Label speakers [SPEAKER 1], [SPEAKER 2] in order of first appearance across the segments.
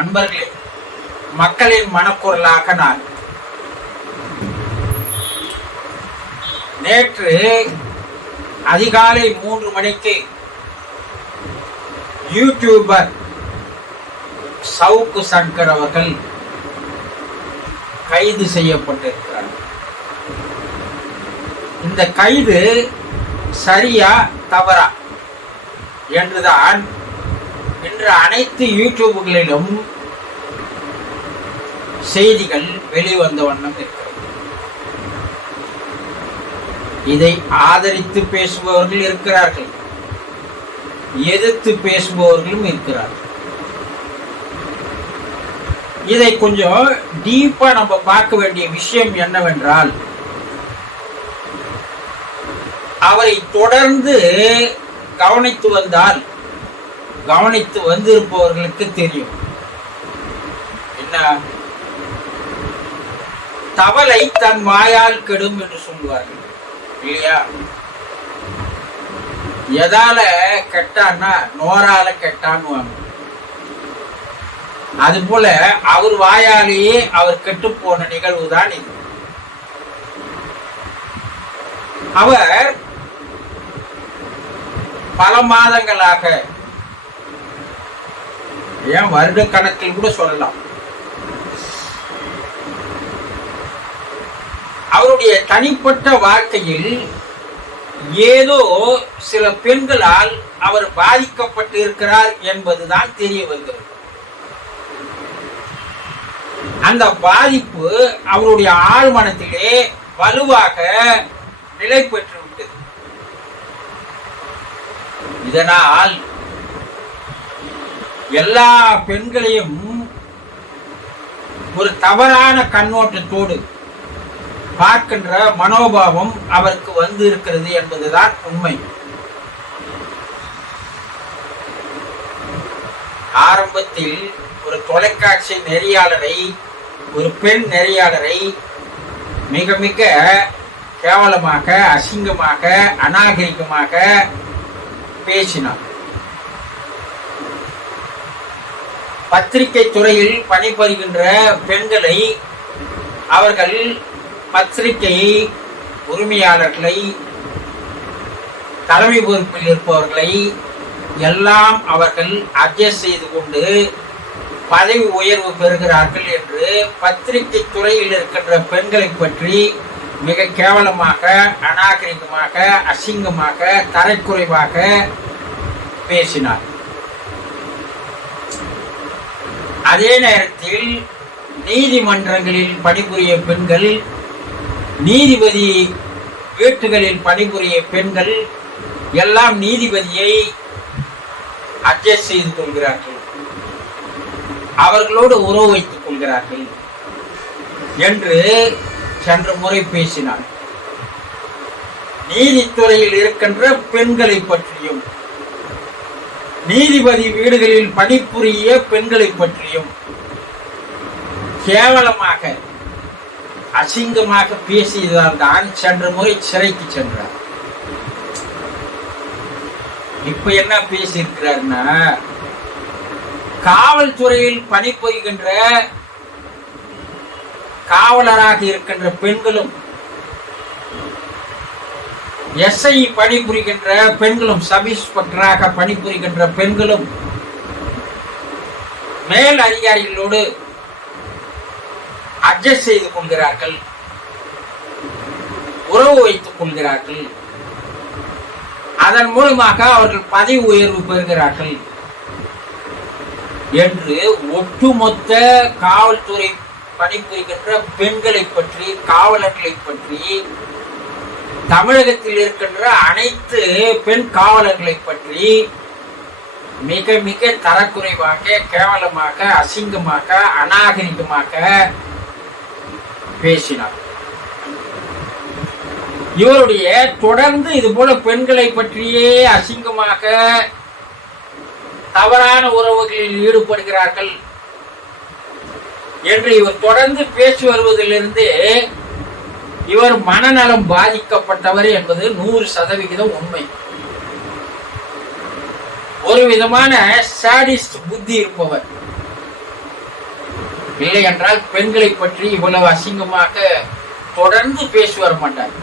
[SPEAKER 1] அன்பர்களே மக்களின் மனக்குரலாக நான். நேற்று அதிகாலை மூன்று மணிக்கு யூடியூபர் சவுக்கு சங்கர் அவர்கள் கைது செய்யப்பட்டிருக்கிறார். இந்த கைது சரியா தவறா? என்றுதான் இன்று அனைத்து யூடியூப்களிலும் செய்திகள் வெளிவந்த வண்ணம் இருக்கிறது. இதை ஆதரித்து பேசுபவர்கள் இருக்கிறார்கள். எதிர்த்து பேசுபவர்களும் இருக்கிறார்கள். இதை கொஞ்சம் டீப்பா நம்ம பார்க்க வேண்டிய விஷயம் என்னவென்றால் அவரை தொடர்ந்து கவனித்து வந்தால் கவனித்து வந்திருப்பவர்களுக்கு தெரியும். என்ன? தவளை தன் வாயால் கெடும் என்று சொல்லுவார்கள். இல்லையா? எதால கெட்டான்னா நோரால கெட்டான்னு அது போல அவர் வாயாலேயே அவர் கெட்டு போன நிகழ்வு தான் இது. அவர் பல மாதங்களாக ஏன் வருட கணக்கில் கூட சொல்லலாம். அவருடைய தனிப்பட்ட வாழ்க்கையில் ஏதோ சில பெண்களால் அவர் பாதிக்கப்பட்டு இருக்கிறார் என்பதுதான் தெரிய வருகிறது. அந்த பாதிப்பு அவருடைய ஆழ்மனத்திலே வலுவாக நிலை பெற்று விட்டது. இதனால் எல்லா பெண்களையும் ஒரு தவறான கண்ணோட்டத்தோடு பார்க்கின்ற மனோபாவம் அவருக்கு வந்து இருக்கிறது என்பதுதான் உண்மை. ஆரம்பத்தில் ஒரு தொலைக்காட்சி நெறியாளரை ஒரு பெண் நெறியாளரை மிக மிக கேவலமாக அசிங்கமாக அநாகரிகமாக பேசினார். பத்திரிகை துறையில் பணிபுரிகின்ற பெண்களை அவர்கள் பத்திரிகை உரிமையாளர்களை தலைமை பொறுப்பில் இருப்பவர்களை எல்லாம் அவர்கள் அட்ஜஸ்ட் செய்து கொண்டு பதவி உயர்வு பெறுகிறார்கள் என்று பத்திரிகை துறையில் இருக்கின்ற பெண்களை பற்றி மிக கேவலமாக அநாகரிகமாக அசிங்கமாக தரைக்குறைவாக பேசினார். அதே நேரத்தில் நீதிமன்றங்களில் பணிபுரிய பெண்கள் நீதிபதி வீட்டுகளில் பணிபுரிய பெண்கள் எல்லாம் நீதிபதியை அட்ஜஸ்ட் செய்து கொள்கிறார்கள். அவர்களோடு உறவு வைத்துக் கொள்கிறார்கள் என்று சென்ற முறை பேசினார். நீதித்துறையில் இருக்கின்ற பெண்களை பற்றியும் நீதிபதி வீடுகளில் பணிபுரிய பெண்களை பற்றியும் கேவலமாக அசிங்கமாக பேசியதால் தான் சென்ற முறை சிறைக்கு சென்றார். இப்ப என்ன பேசியிருக்கிறார்னா காவல்துறையில் பணிபுரிகின்ற காவலராக இருக்கின்ற பெண்களும் எஸ்ஐ பணிபுரிகின்ற பெண்களும் சப் இன்ஸ்பெக்டராக பணிபுரிகின்ற பெண்களும் மேல் அதிகாரிகளோடு அட்ஜஸ்ட் செய்து கொள்கிறார்கள். உறவு வைத்துக் கொள்கிறார்கள். அதன் மூலமாக அவர்கள் பதவி உயர்வு பெறுகிறார்கள். என்று ஒட்டுமொத்த காவல்துறை பணிபுரிகின்ற பெண்களை பற்றி காவலர்களை பற்றி தமிழகத்தில் இருக்கின்ற அனைத்து பெண் காவலர்களை பற்றி மிக மிக தரக்குறைவாக கேவலமாக அசிங்கமாக அநாகரிகமாக பேசினார். இவருடைய தொடர்ந்து இது போல பெண்களை பற்றியே அசிங்கமாக தவறான உறவுகளில் ஈடுபடுகிறார்கள் என்று இவர் தொடர்ந்து பேசி வருவதிலிருந்து இவர் மனநலம் பாதிக்கப்பட்டவர் என்பது நூறு சதவிகிதம் உண்மை. ஒரு விதமான சாடிஸ்ட் புத்தி இருப்பவர். இல்லை என்றால் பெண்களை பற்றி இவ்வளவு அசிங்கமாக தொடர்ந்து பேசி வர மாட்டார்.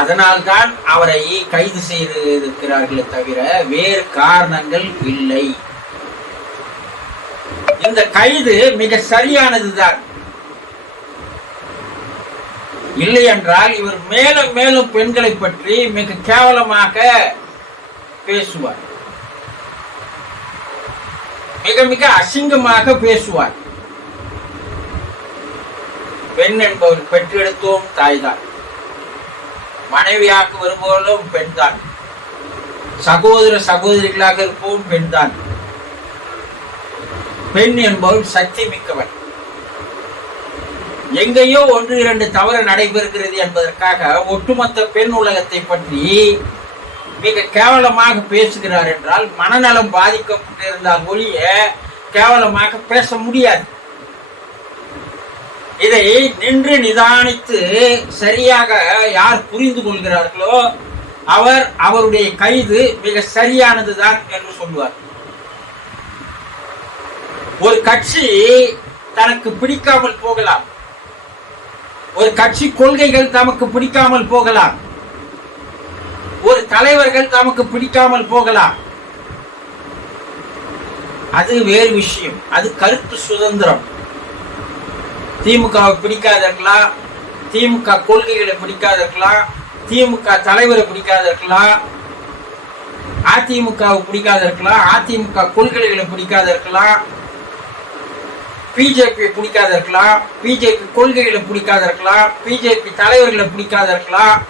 [SPEAKER 1] அதனால்தான் அவரை கைது செய்திருக்கிறார்களே தவிர வேறு காரணங்கள் இல்லை. இந்த கைது மிக சரியானதுதான். இல்லை என்றால் இவர் மேலும் மேலும் பெண்களை பற்றி மிக கேவலமாக பேசுவார். மிக மிக அசிங்கமாக பேசுவார். பெண் என்பவர் பெற்றெடுத்தோம் தாய்தான். மனைவியாக வருபவர்களும் பெண்தான். சகோதர சகோதரிகளாக இருப்போம் பெண்தான். பெண் என்பவள் சக்தி மிக்கவன். எங்கேயோ ஒன்று இரண்டு தவறு நடைபெறுகிறது என்பதற்காக ஒட்டுமொத்த பெண் உலகத்தை பற்றி மிக கேவலமாக பேசுகிறார் என்றால் மனநலம் பாதிக்கப்பட்டிருந்தால் ஒழிய கேவலமாக பேச முடியாது. இதை நின்று நிதானித்து சரியாக யார் புரிந்து கொள்கிறார்களோ அவர் அவருடைய கைது மிக சரியானதுதான் என்று சொல்லுவார். ஒரு கட்சி தனக்கு பிடிக்காமல் போகலாம். ஒரு கட்சி கொள்கைகள் தமக்கு பிடிக்காமல் போகலாம். ஒரு தலைவர்கள் தமக்கு பிடிக்காமல் போகலாம். அது வேறு விஷயம். அது கருத்து சுதந்திரம். திமுகவை பிடிக்காத இருக்கலாம் திமுக கொள்கைகளை பிடிக்காத இருக்கலாம் திமுக தலைவரை பிடிக்காத இருக்கலாம் அதிமுகவை பிடிக்காத இருக்கலாம் அதிமுக கொள்கைகளை பிடிக்காத இருக்கலாம் பிஜேபி பிடிக்காத இருக்கலாம் பிஜேபி கொள்கைகளை பிடிக்காத இருக்கலாம் பிஜேபி தலைவர்களை பிடிக்காத இருக்கலாம்.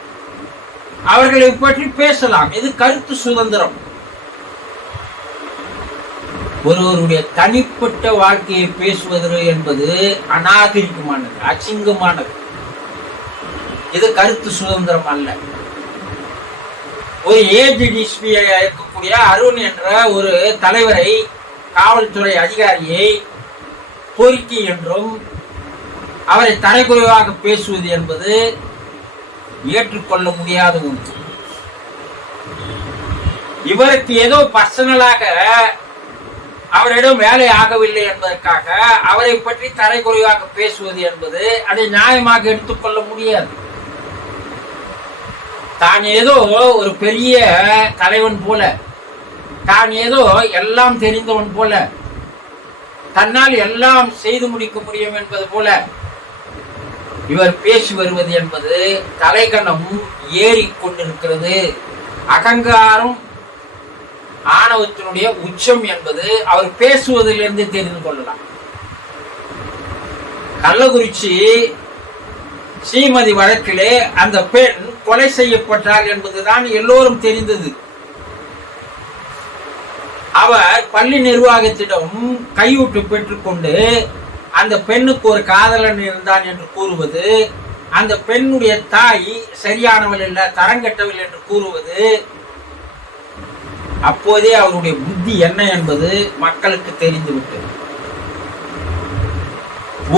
[SPEAKER 1] அவர்களை பற்றி பேசலாம். இது கருத்து சுதந்திரம். ஒருவருடைய தனிப்பட்ட வாழ்க்கையை பேசுவது என்பது அநாகரிகமானது அசிங்கமானது. இது கருத்து சுதந்திரம் அல்ல. ஒரு ஏஜ் இருக்கக்கூடிய அருண் என்ற ஒரு தலைவரை காவல்துறை அதிகாரியை கோரிக்கை என்றும் அவரை தரைக்குறைவாக பேசுவது என்பது ஏற்றுக்கொள்ள முடியாத ஒன்று. இவருக்கு ஏதோ பர்சனலாக அவரிடம் வேலை ஆகவில்லை என்பதற்காக அவரை பற்றி தரைக்குறைவாக பேசுவது என்பது அதை நியாயமாக எடுத்துக்கொள்ள முடியாது. தான் ஏதோ ஒரு பெரிய தலைவன் போல தான் ஏதோ எல்லாம் தெரிந்தவன் போல தன்னால் எல்லாம் செய்து முடிக்க முடியும் என்பது போல இவர் பேசி வருவது என்பது தலைகணமும் ஏறி கொண்டிருக்கிறது. அகங்காரம் ஆணவத்தினுடைய உச்சம் என்பது அவர் பேசுவதிலிருந்து தெரிந்து கொள்ளலாம். கள்ளக்குறிச்சி ஸ்ரீமதி வழக்கிலே அந்த பெண் கொலை செய்யப்பட்டார் என்பதுதான் எல்லோரும் தெரிந்தது. அவர் பள்ளி நிர்வாகத்திடம் கையூட்டு பெற்றுக்கொண்டு அந்த பெண்ணுக்கு ஒரு காதலன் இருந்தான் என்று கூறுவது அந்த பெண்ணுடைய தாய் சரியானவள் இல்ல தரங்கட்டவள் என்று கூறுவது அப்போதே அவருடைய புத்தி என்ன என்பது மக்களுக்கு தெரிந்துவிட்டது.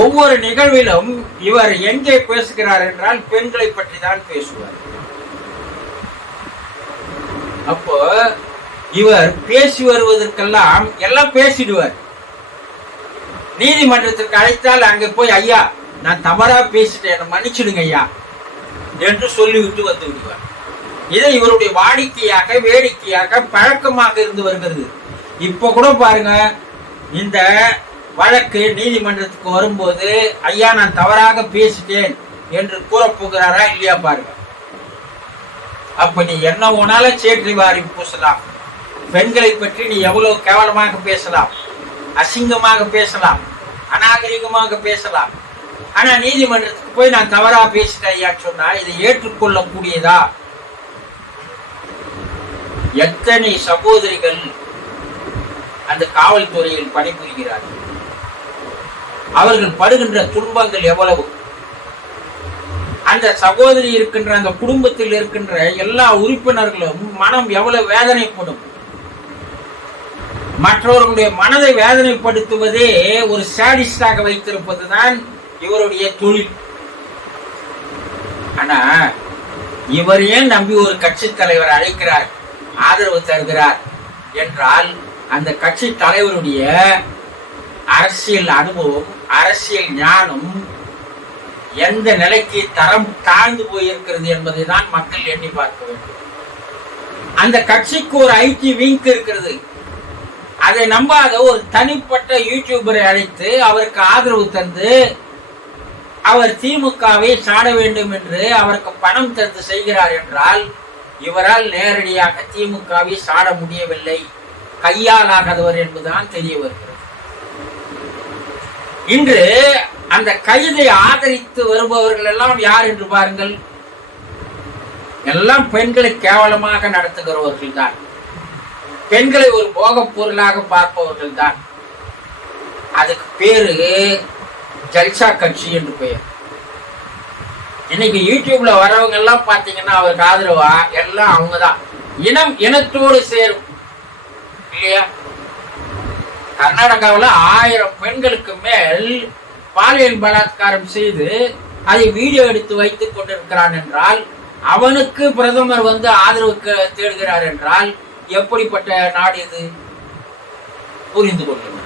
[SPEAKER 1] ஒவ்வொரு நிகழ்விலும் இவர் எங்கே பேசுகிறார் என்றால் பெண்களை பற்றி தான் பேசுவார். அப்போ இவர் பேசி வருவதற்கெல்லாம் எல்லாம் பேசிடுவார். நீதிமன்றத்திற்கு அழைத்தால் அங்கே போய் ஐயா நான் தவறா பேசிட்டேன். மன்னிச்சிடுங்க ஐயா என்று சொல்லிவிட்டு வந்து விடுவார். இதை இவருடைய வாடிக்கையாக வேடிக்கையாக பழக்கமாக இருந்து வருகிறது. இப்ப கூட பாருங்க இந்த வழக்கு நீதிமன்றத்துக்கு வரும்போது ஐயா நான் தவறாக பேசிட்டேன் என்று கூறப்போகிறாரா இல்லையா பாருங்க. அப்ப நீ என்ன உனால சேற்றி வாரி பூசலாம்? பெண்களை பற்றி நீ எவ்வளவு கேவலமாக பேசலாம் அசிங்கமாக பேசலாம் அநாகரிகமாக பேசலாம். ஆனா நீதிமன்றத்துக்கு போய் நான் தவறா பேசிட்டேன் ஐயா சொன்னா இதை ஏற்றுக்கொள்ளக்கூடியதா? எத்தனை சகோதரிகள் அந்த காவல்துறையில் பணிபுரிகிறார்கள் அவர்கள் படுகின்ற துன்பங்கள் எவ்வளவு? அந்த சகோதரி இருக்கின்ற அந்த குடும்பத்தில் இருக்கின்ற எல்லா உறுப்பினர்களும் மனம் எவ்வளவு வேதனைப்படும்? மற்றவர்களுடைய மனதை வேதனைப்படுத்துவதே ஒரு சாடிஸ்டாக வைத்திருப்பதுதான் இவருடைய தொழில். ஆனா இவர் ஏன் நம்பி ஒரு கட்சி தலைவர் அழைக்கிறார் ஆதரவு தருகிறார் என்றால் அந்த கட்சி தலைவருடைய அரசியல் அனுபவம் அரசியல் ஞானம் எந்த நிலைக்கு தரம் தாழ்ந்து போயிருக்கிறது என்பதை தான் மக்கள் எண்ணி பார்க்க வேண்டும். அந்த கட்சிக்கு ஒரு ஐடி விங்க் இருக்கிறது. அதை நம்பாத ஒரு தனிப்பட்ட யூடியூபரை அழைத்து அவருக்கு ஆதரவு தந்து அவர் திமுகவை சாட வேண்டும் என்று அவருக்கு பணம் தந்து செய்கிறார் என்றால் இவரால் நேரடியாக திமுகவை சாட முடியவில்லை. கையாலாகாதவர் என்பதுதான் தெரிய வருகிறது. இன்று அந்த கைதை ஆதரித்து வருபவர்கள் எல்லாம் யார் என்று பாருங்கள். எல்லாம் பெண்களை கேவலமாக நடத்துகிறவர்கள் தான் பெண்களை ஒரு போகப் பொருளாக பார்ப்பவர்கள் தான் அதுக்கு பேரு ஜல்சா கட்சி என்று பெயர். இன்னைக்கு யூடியூப்ல வரவங்க எல்லாம் பாத்தீங்கன்னா அவருக்கு ஆதரவா? எல்லாம் அவங்கதான். இனம் இனத்தோடு சேரும். இல்லையா? கர்நாடகாவில் ஆயிரம் பெண்களுக்கு மேல் பாலியல் பலாத்காரம் செய்து அதை வீடியோ எடுத்து வைத்துக் கொண்டிருக்கிறான் என்றால் அவனுக்கு பிரதமர் வந்து ஆதரவு தேடுகிறார் என்றால் எப்படிப்பட்ட நாடு இது? புரிந்து கொள்ளுங்கள்.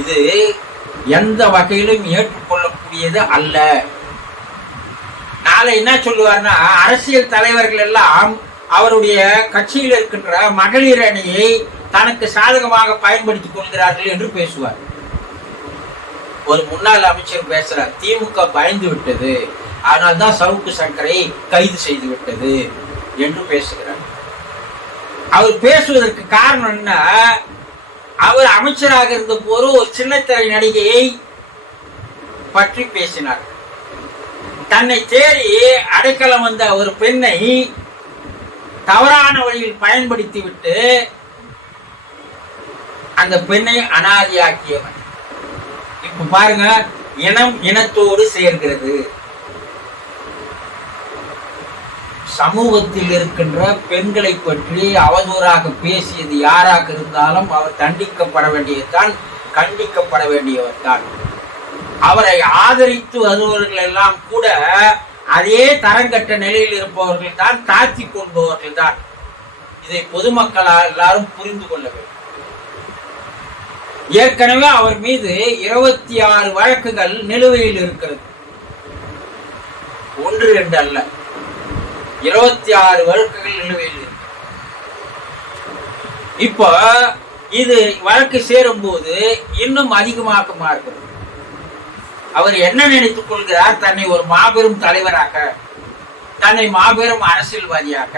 [SPEAKER 1] இது எந்த வகையிலும் ஏற்றுக்கொள்ளக்கூடியது அல்ல. நாளை என்ன சொல்லுவார்னா அரசியல் தலைவர்கள் எல்லாம் அவருடைய கட்சியில் இருக்கின்ற மகளிர் அணியை தனக்கு சாதகமாக பயன்படுத்திக் கொள்கிறார்கள் என்று பேசுவார். ஒரு முன்னாள் அமைச்சர் பேசுறார் திமுக பயந்து விட்டது. அதனால்தான் தான் சவுக்கு சங்கரை கைது செய்து விட்டது. என்று பேசுகிறார் அவர் பேசுவதற்கு காரணம் என்ன? அவர் அமைச்சராக இருந்த போது ஒரு சின்னத்திரை நடிகையை பற்றி பேசினார். தன்னை தேடி அடைக்கலம் வந்த ஒரு பெண்ணை தவறான வழியில் பயன்படுத்திவிட்டு அந்த பெண்ணை அனாதியாக்கியவன். இப்ப பாருங்க இனம் இனத்தோடு சேர்கிறது. சமூகத்தில் இருக்கின்ற பெண்களை பற்றி அவதூறாக பேசியது யாராக இருந்தாலும் அவர் தண்டிக்கப்பட வேண்டியதுதான் கண்டிக்கப்பட வேண்டியவர் தான் அவரை ஆதரித்து வருபவர்கள் எல்லாம் கூட அதே தரங்கட்ட நிலையில் இருப்பவர்கள் தான் தாழ்த்தி கொள்பவர்கள் தான் இதை பொதுமக்களால் எல்லாரும் புரிந்து கொள்ள வேண்டும். ஏற்கனவே அவர் மீது இருபத்தி ஆறு வழக்குகள் நிலுவையில் இருக்கிறது. ஒன்று ரெண்டு அல்ல. இருபத்தி ஆறு வழக்குகள் நிலுவையில் இப்போ இது வழக்கு சேரும் போது இன்னும் அதிகமாக மாறுகிறது அவர் என்ன நினைத்துக் கொள்கிறார்? தன்னை ஒரு மாபெரும் தலைவராக தன்னை மாபெரும் அரசியல்வாதியாக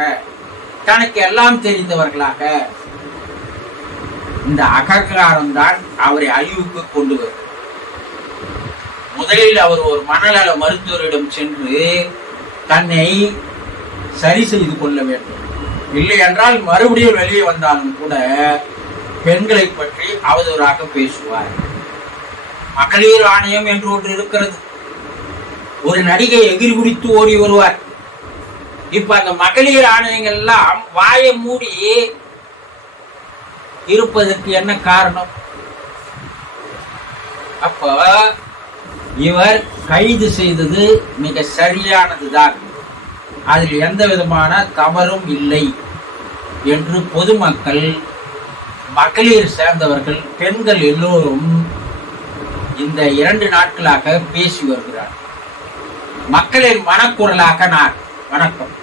[SPEAKER 1] தனக்கு எல்லாம் தெரிந்தவர்களாக இந்த அகங்காரம் தான் அவரை அழிவுக்கு கொண்டு வருகிறது முதலில் அவர் ஒரு மனநல மருத்துவரிடம் சென்று தன்னை சரி செய்து கொள்ள வேண்டும். இல்லை என்றால் மறுபடியும் வெளியே வந்தாலும் கூட பெண்களை பற்றி அவதூறாக பேசுவார். மகளிர் ஆணையம் என்று ஒன்று இருக்கிறது. ஒரு நடிகை எகிரி குடித்து ஓடி வருவார். இப்ப அந்த மகளிர் ஆணையங்கள் எல்லாம் வாயை மூடி இருப்பதற்கு என்ன காரணம்? அப்போ இவர் கைது செய்தது மிக சரியானதுதான். அதில் எந்த விதமான தவறும் இல்லை என்று பொதுமக்கள் மகளிர் சேர்ந்தவர்கள் பெண்கள் எல்லோரும் இந்த இரண்டு நாட்களாக பேசி வருகிறார் மக்களின் மனக்குரலாக நான் வணக்கம்.